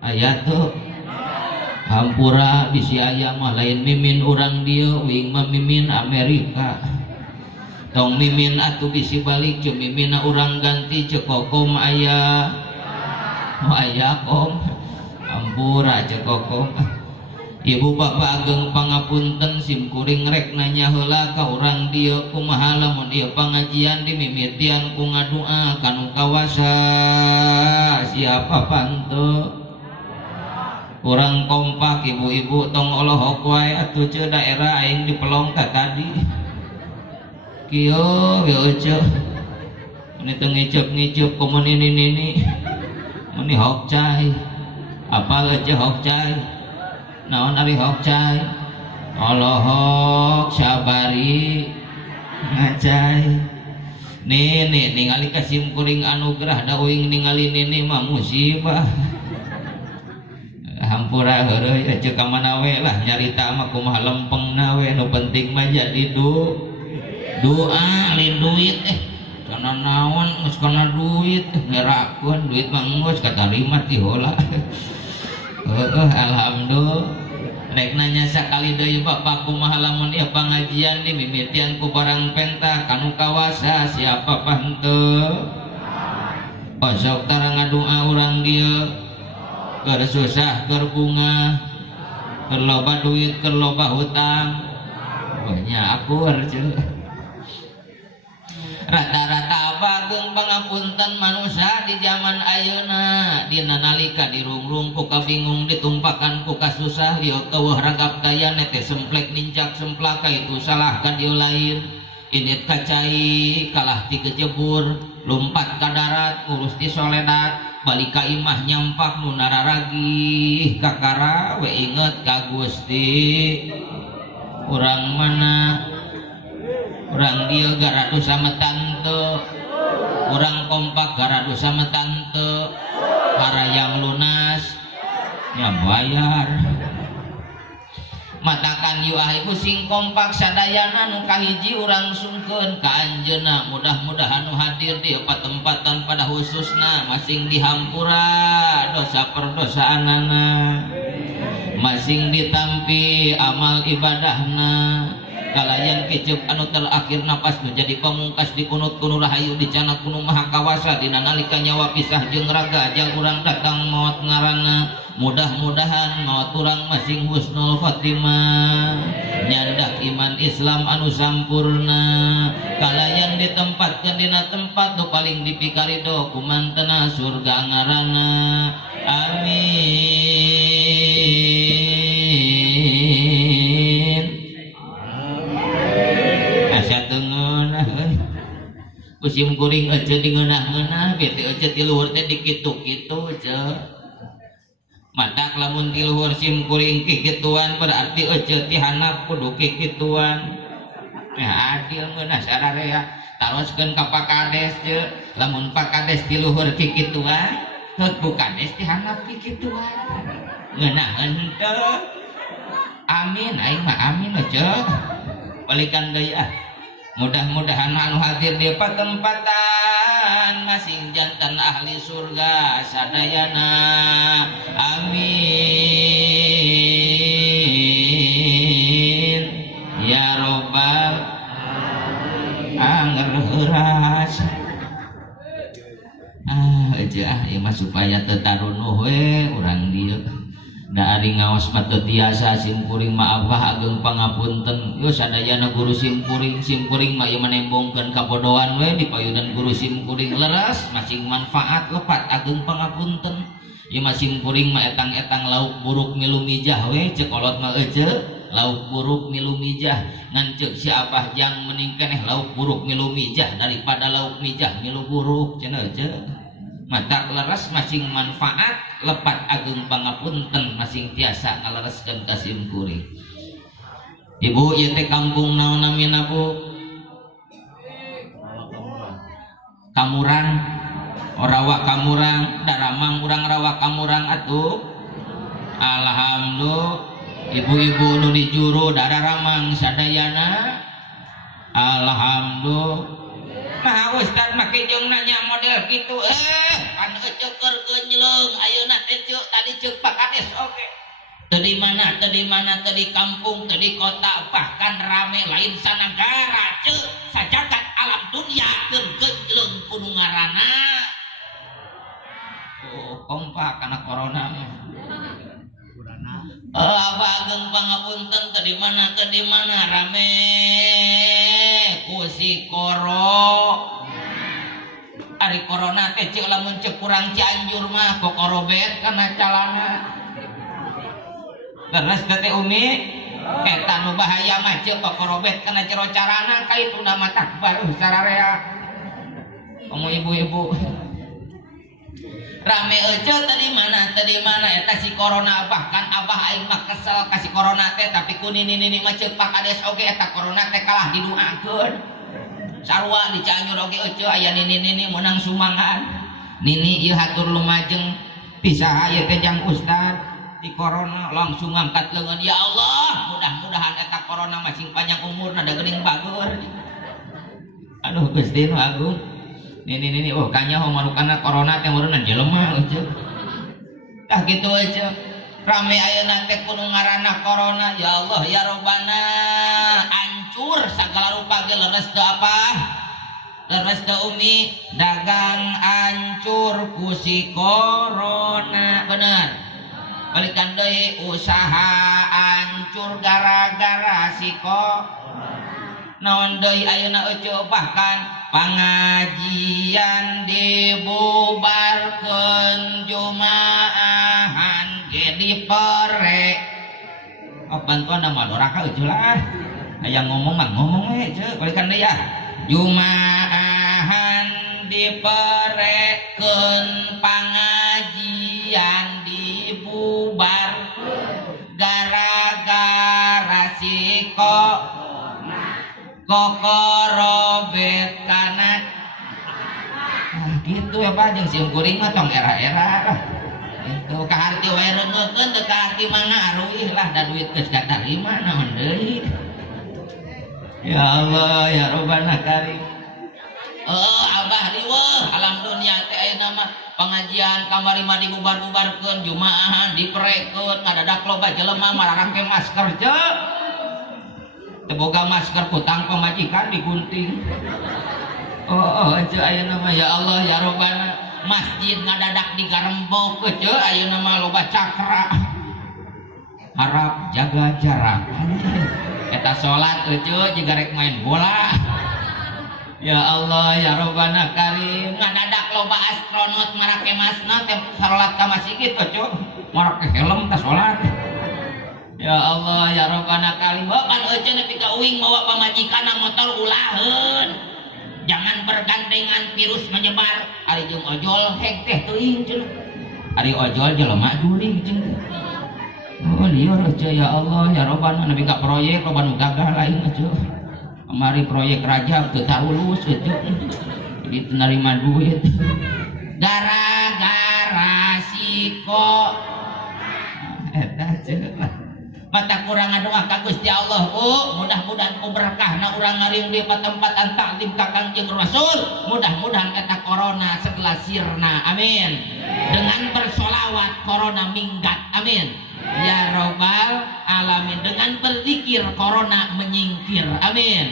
aya tuh hampura bisi aya mah lain mimin urang dia wing mah mimin Amerika tong mimin atuh bisi balik ceu mimina urang ganti ceu kokom aya kom hampura ceu kokom. Ibu bapak ageng pangapunten sim kuring rek nanya heula ka urang dieu kumaha lamun ieu pangajian dimimitian ku ngadua kanu kawasa siapa panteu urang kompak ibu-ibu tong olohok wae atuh ceu daerah aing dipelong ka tadi kieu ceu meni teu ngiceup-ngiceup kumun ini meni hok cai apal aja hok cai naon ari hok cai Allahok sabari ngacai nini ningali kasim kuring anugerah da uing ningali nini mah musibah hampura heureuy aja ka mana we lah nyarita mah kumaha lempengna we nu penting mah jadi doa lain duit kana naon geus kana duit ngerakeun duit mah geus katarima ti heula alhamdulillah rek nanya sakali deui bapak kumaha lamun ieu pangajian dimimitian ku barang penta kanu kawasa siapa panteu sok tara ngadua urang dieu keur susah keur bunga keur loba duit keur loba hutang nya akur ceu rata-rata bageng pangapunten manusia di zaman ayeuna dina nalika dirungrung ku kabingung ditumpakan ku kasusah ieu keueuh ragap daya nete semplek nincak semplaka itu salah ka dieu lain init kacai kalah ti kejebur lompat ka darat urus di soledat balik ka imah nyampak nu nararagih kakara we inget ka Gusti urang mana urang dia garadu sama tante urang kompak garadu sama tante para yang lunas ya bayar matakan yu ibu sing kompak sadayana nu kahiji urang sungkeun ka anjeunna mudah-mudahan nu hadir di tempatan pada khususna masing dihampura dosa perdosaanana masing ditampi amal ibadahna kalayan kecep anu terakhir napas nu jadi pamungkas dikunut kuno rahayu dicana kuno maha kawasa dina nalika nyawa pisah jeung raga jang urang datang maut ngaranna mudah-mudahan maut urang masing husnul khotimah nyandak iman Islam anu sampurna kalayan ditempatkeun dina tempat nu paling dipikarido kumantena surga ngaranna amin kusim kuring aja di ngeunah-ngeunah bete aja di luhur teh dikitu-kitu aja matak lamun di luhur sim kuring kikituan berarti aja ti handap kudu kikituan adil ngeunah sararea taroskeun ka pakades je lamun pakades di luhur kikituan heut bukades ti handap kikituan ngeunah henteu amin aing mah amin aja balikan deui mudah-mudahan anu hadir di tempatan masing jantan ahli surga sadayana amin ya robbal angeuras aja ieu supaya teu tarunuh we urang dieu da ari ngaos mah teu tiasa sim kuring mah Abah ageng pangapunten yo sadayana guru sim kuring mah ieu manembongkeun kabodohan we di payunan guru sim kuring leres masing manfaat lepat ageng pangapunten ieu mah sim kuring mah etang-etang lauk buruk milu mijah we ceuk kolot mah ece lauk buruk milu mijah ngan ceuk si Abah jang mending keneh lauk buruk milu mijah daripada lauk mijah milu buruk cenah ece mata leres masing manfaat lepat agung pangapunten masing tiasa ngalereskeun ka sim kuring ibu ieu teh kampung naon namina bu Kamurang rawa Kamurang daramang urang rawa Kamurang atuh alhamdulillah ibu-ibu nu di juru dararamang sadayana alhamdulillah mah ustad make jeung nanya model kitu kan eceuk keur geunjleung ayeuna teh ceuk tadi ceuk tadi mana tadi kampung tadi kota bahkan rame lain sanagara cek sajagat alam dunia kegeleng kudu ngaranna kompak karena corona abageng pangapunten tadi mana rame kusi koro ari corona teh cek lamun cek kurang Cianjur mah kokorobet kana calana leres teh umi eta nu bahaya mah cek kokorobet kana jero carana kaituna mah takbar sararea ngomong ibu-ibu rame aja tadi mana eta si corona bahkan abah aing mah kesel kasih corona teh tapi ku nini mah ceuk Pak Kades oge eta corona teh kalah diduakeun sarua di Cianjur oge eueuh aya nini menang sumangan nini ieu hatur lumajeng pisah ieu teh jang ustad di corona langsung ngangkat leungeun ya Allah mudah-mudahan eta corona masih panjang umur da geuning bagur aduh Gusti nu agung nini oh kanya manukana corona teh meureunna jelema eueuh tah kitu aja rame ayeuna teh kudu ngaranna corona ya Allah ya Robbana hancur segala rupa ge leres teu apa leres teu umi dagang hancur ku si corona bener balikan deui usaha hancur gara-gara si naon deui ayeuna eueuh bahkan pengajian dibubarkeun jumaahan ge dipere bantuan nama doraka eueuh lah aya ngomong mah ngomong we ceuk balikan deui ya jumaahan diperekeun pengajian dibubar gara-gara si kokorobet kana gitu ya Pak jeung sim kuring mah tong era-era itu kaharti wae reungeun teu kaharti mah ngaruih lah da duit geus katarima naon deui ya Allah ya Robbana karim abah riweuh alam dunia teh ayeuna mah pengajian kamari mah dibubar-bubarkeun jumaahan diperekeun ngadadak loba jelema mararang ke masker ceuk teboga masker kutang pemajikan digunting aja ayeuna mah ya Allah ya Robbana masjid ngadadak digarembok aja ayeuna mah loba cakra harap jaga jarak eta salat aja jiga rek main bola ya Allah ya Robbana karim ngadadak loba astronot marake masna teh salat ka masjid aja marake helm teh salat ya Allah ya Robbana kalim kan eueuh nepi ka uing mawa pamajikanna motor ulaheun jangan bergandengan virus menyebar ari jeung ojol heg teh teuing cenah ari ojol jelema jurig cenah oh lieur eueuh ya Allah ya Robbana nepi ka proyek loba nu gagal lain eueuh amari proyek raja teu tarulus eueuh jadi nerima duit gara-gara siko eta cenah mata kurang doa ka Gusti Allah mudah-mudahan ku berkahna urang ngaring di tempat taklim ka Kangjeng Rasul mudah-mudahan eta corona segala sirna amin dengan bersolawat corona minggat amin ya Robbal alamin dengan berzikir corona menyingkir amin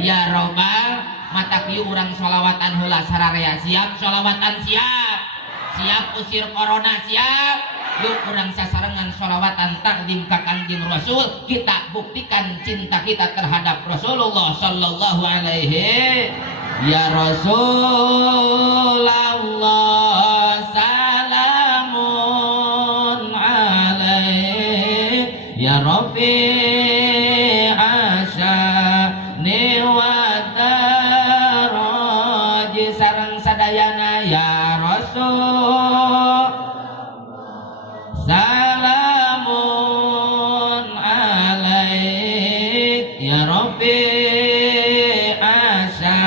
ya Robbal mata kieu urang solawatan heula sararea siap solawatan siap usir corona siap yuk kurang sasarengan sholawatan takdim ka Kangjeng Rasul kita buktikan cinta kita terhadap Rasulullah sallallahu alaihi ya Rasulullah salamun alaihi ya Rafi asyani wa daraji sareng sadayana ya Rasul salamun alaik ya Rabbi asya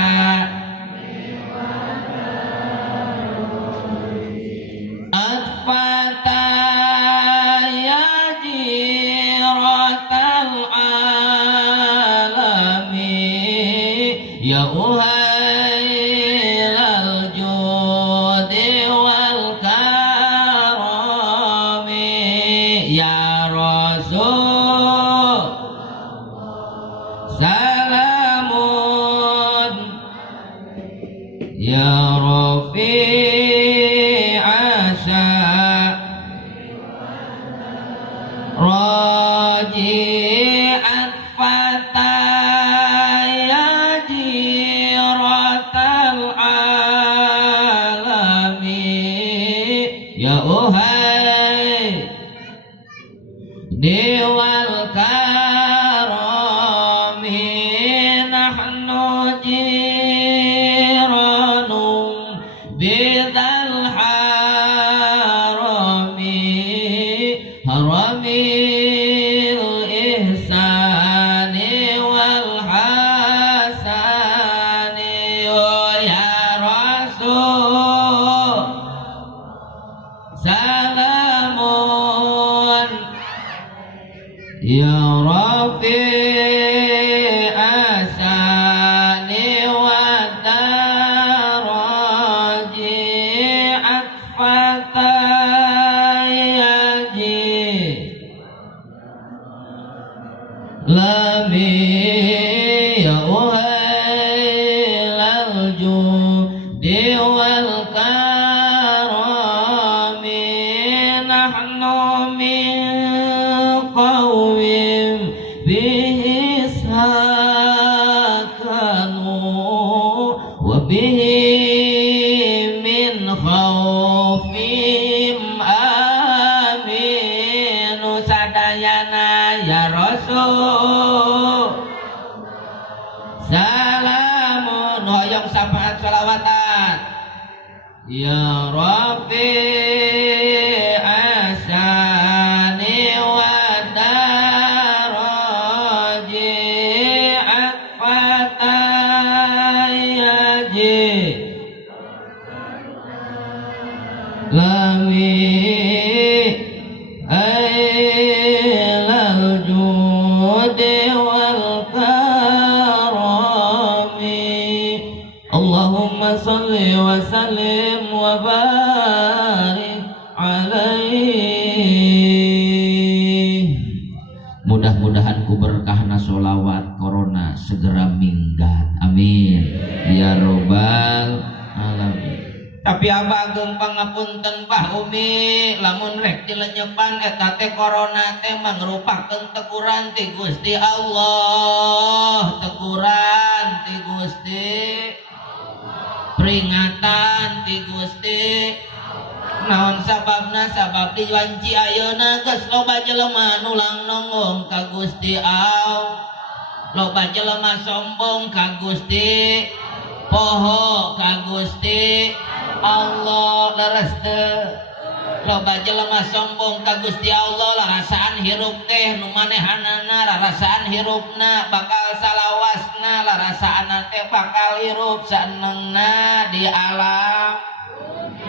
atfata ya jiratal alami ya uhailal judi wal ya uhai diwal karami nahnu jiranum bidal harami haramil ihsani wal hasani ya Rasul salamun ya Rabbi asani wa daraji akfatayaji lami ya uhailal judi wal karami nahnu min qawim bihi sakanu wa bihi min khawfim aminu sadayana ya Rasul salamun hoyong syafaat sholawatan ya Rabbi asani wa daraji akfatayaji lami ailal judi wal karami Allahumma salli wa sallim wa barik alaih. Mudah-mudahan ku berkahna sholawat corona segera minggat, amin ya robbal alamin. Tapi abageng pangapunten Pak Umi lamun rek dilenyepan eta teh corona teh mangrupakeun teguran ti Gusti Allah, teguran ti Gusti, peringatan ti Gusti. Naon sababna? Sabab di wanci ayeuna geus loba jelema nulang nongong ka Gusti Allah, loba jelema sombong ka Gusti, poho ka Gusti Allah leres teu. Loba jelema sombong ka Gusti Allah larasaan hirup teh nu manehanana larasaan hirupna bakal salawasna larasaan teh bakal hirup saenengna di alam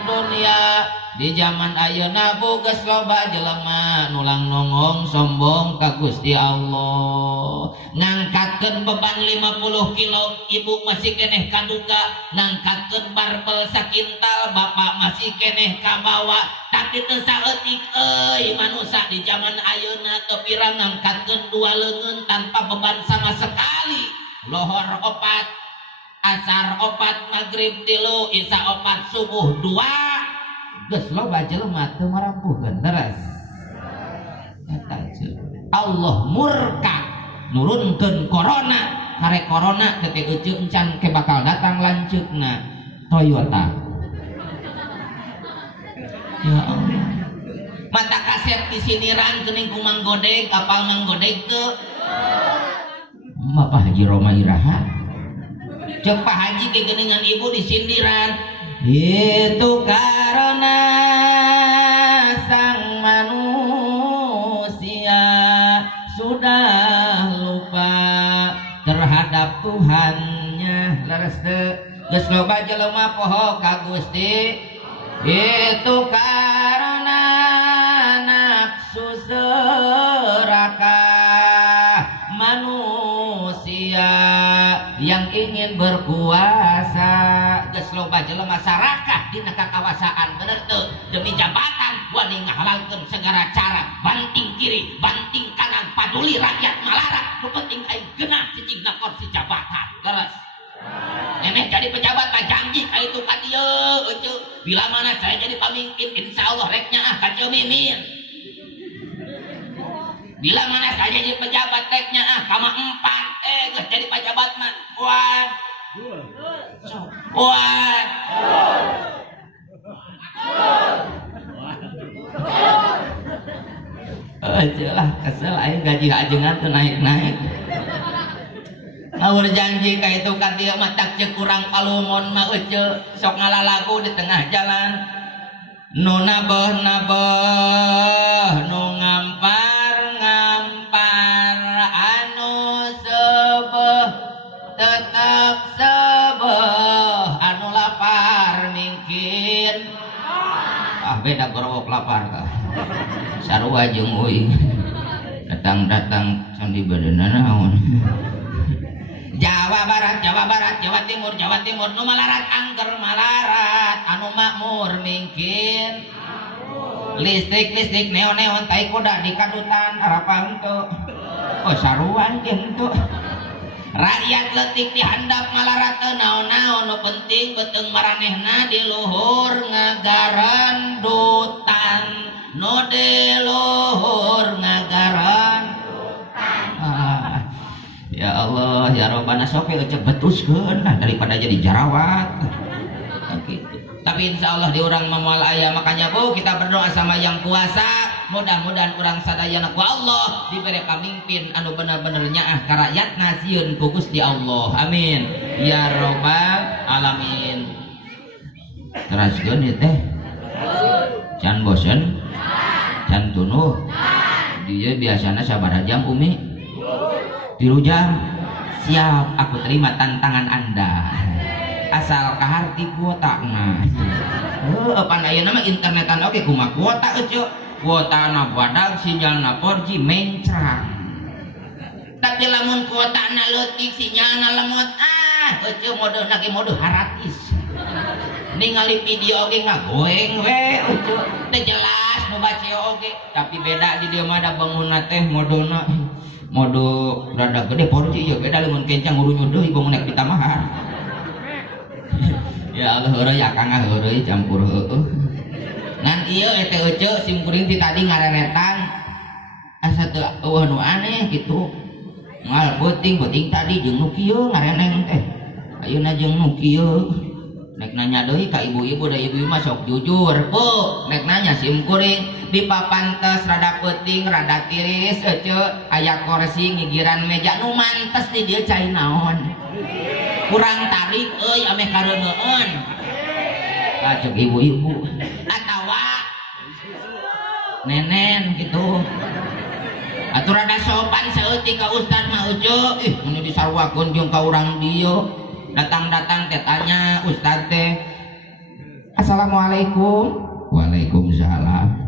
dunia. Di zaman ayeuna bogas loba jelema nulang nongong sombong ka Gusti Allah, ngangkatkeun beban 50 kilo ibu masih keneh kaduga, ngangkatkeun barbel sakintal bapak masih keneh kabawa. Tapi teu saeutik euy manusia di zaman ayeuna teu pirang ngangkatkeun 2 leungeun tanpa beban sama sekali. Lohor 4, asar 4, maghrib 3, isya 4, subuh 2. Geus loba jelema teu marampuhkeun teras. Eta Allah murka nurunkeun corona, kare corona teh euceuk encan ke bakal datang lanceukna Toyota. Ya Allah. Mata kaset di siniran geuning ku Mang Godeg, apal Mang Godeg teu? Bapak Haji Roma Iraha. Ceuk Pak Haji ge geuningan ibu di sindiran. Itu karena sang manusia sudah lupa terhadap Tuhannya. Leres teu? Geus loba jelema poho ka Gusti. Itu karena nafsu serakah manusia yang ingin berkuasa. Geus loba jelema sarakah dina kakawasaan, bener teu? Demi jabatan wani ngahalalkeun segala cara, banting kiri banting kanan, paduli rakyat malarat, nu penting aing geunah cicingna kursi jabatan. Leres? Emeh jadi pejabat mah janji ka itu ka dieu euceuk. Bila mana saya jadi pamimpin insyaallah rek nyaah ka Ceu Mimin. Bila mana saya jadi pejabat rek nyaah ka Mak Empat. Geus jadi pejabat mah kuat. Kuat. aja lah kesel aing gaji ajengan tuh naik-naik ngawur janji ka itu ka dieu mah tak ceuk urang palumon mah euceu sok ngalalagu di tengah jalan nu nabeh nu ngampar anu sebeh tetep sebeh anu lapar mungkin beda gorowok lapar kah sarua jeung uing datang sandi badanna naon Jawa Barat Jawa Timur nu malarat angker malarat anu makmur mungkin listrik neon tai kuda di kadutan harapan tuh oh saruan gitu rakyat letik dihandap malarat naon-naon nu penting beteng maranehna di luhur ngagaran dutan nu di luhur ngagaran dutan ya Allah ya Rabbana sok we cek betuskeun daripada jadi jarawat gitu. Tapi insya Allah di urang memual ayah makanya Bu kita berdoa sama yang kuasa mudah-mudahan urang sadayana ku Allah diberi pamimpin anu bener-bener nyaah ka rakyat nasieun ku Gusti Allah amin ya Rabbal alamin teraskeun ieu teh can bosen can tunuh dia biasanya sabaraha jam Umi 3 jam siap aku terima tantangan Anda asal kaharti kuota nah pan ayeuna mah internetan oke kumaha kuota euceu kuotana badag sinyalna 4G mencrang tapi lamun kuotana leutik sinyalna lemot euceu modena ge mode haratis ningali video oge ngagoeng we euceu teu jelas nu bace oge tapi beda di dieu mah da bangunna teh modona mode rada gede 4G ya beda lamun kencang urunya deui bangun nek ditamahan ya Allah heureuy akang heureuy campur heueuh ngan ieu teh euceu simkuring ti tadi ngareretang asa teu eueuh nu aneh kitu moal beuting tadi jeung nu kieu ngareneng teh ayeuna jeung nu kieu nek nanya deui ka ibu-ibu da ibu mah sok jujur Bu nek nanya simkuring di papantes rada peuting rada tiris euceu aya kursi ngigiran meja nu mantes di dieu cai naon kurang tarik euy ame kareuneun cek ibu-ibu atawa nenen gitu atuh rada sopan saeutik ka ustad mah euceu mun disarwakeun jeung ka urang dieu datang teh tanya ustad teh assalamualaikum waalaikumsalam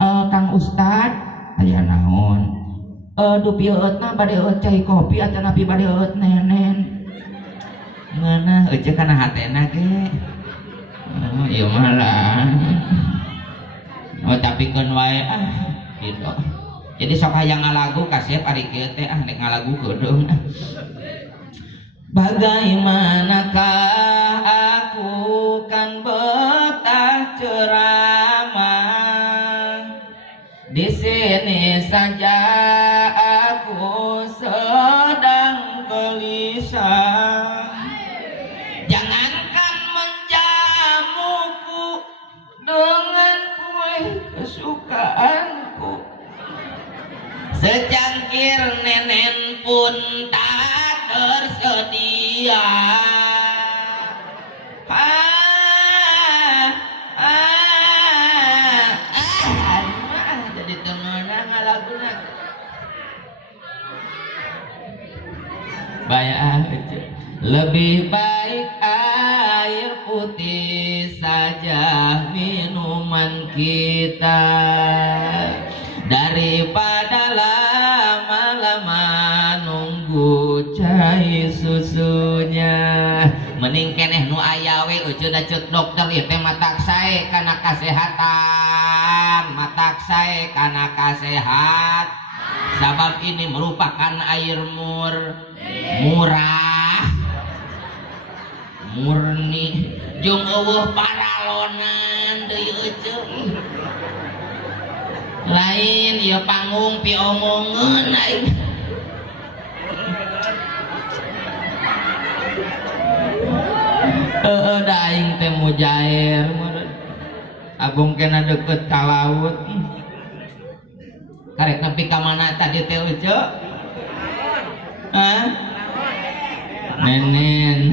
Kang Ustad aya naon dupi eutna bade eut cai kopi atawa napi bade eut nenen ngeunah euceu kana hatena ge ieu mah lah tapi keun wae gitu jadi sok hayang ngalagu kasep ari kieu teh nek ngalagu keudung bagaimanakah aku kan betah ceramah di sini saja aku sedang gelisah jangankan menjamuku dengan kue kesukaanku secangkir nenen pun tak tersedia jadi temenan ngalaguna baik lebih baik air putih saja minuman kita daripada lama-lama nunggu cai susunya mending keneh nu aya we euceun da ceuk dokter ieu teh matak sae kana kasehatan matak sae kana kasehat sabab ini merupakan air murah murni jeung eueuh paralonan deui euceun lain ieu panggung pi omongeun aing da aing teh mujair abung kena deket ka laut karek nepi ka mana tadi teh Ucu? Hah? Nenen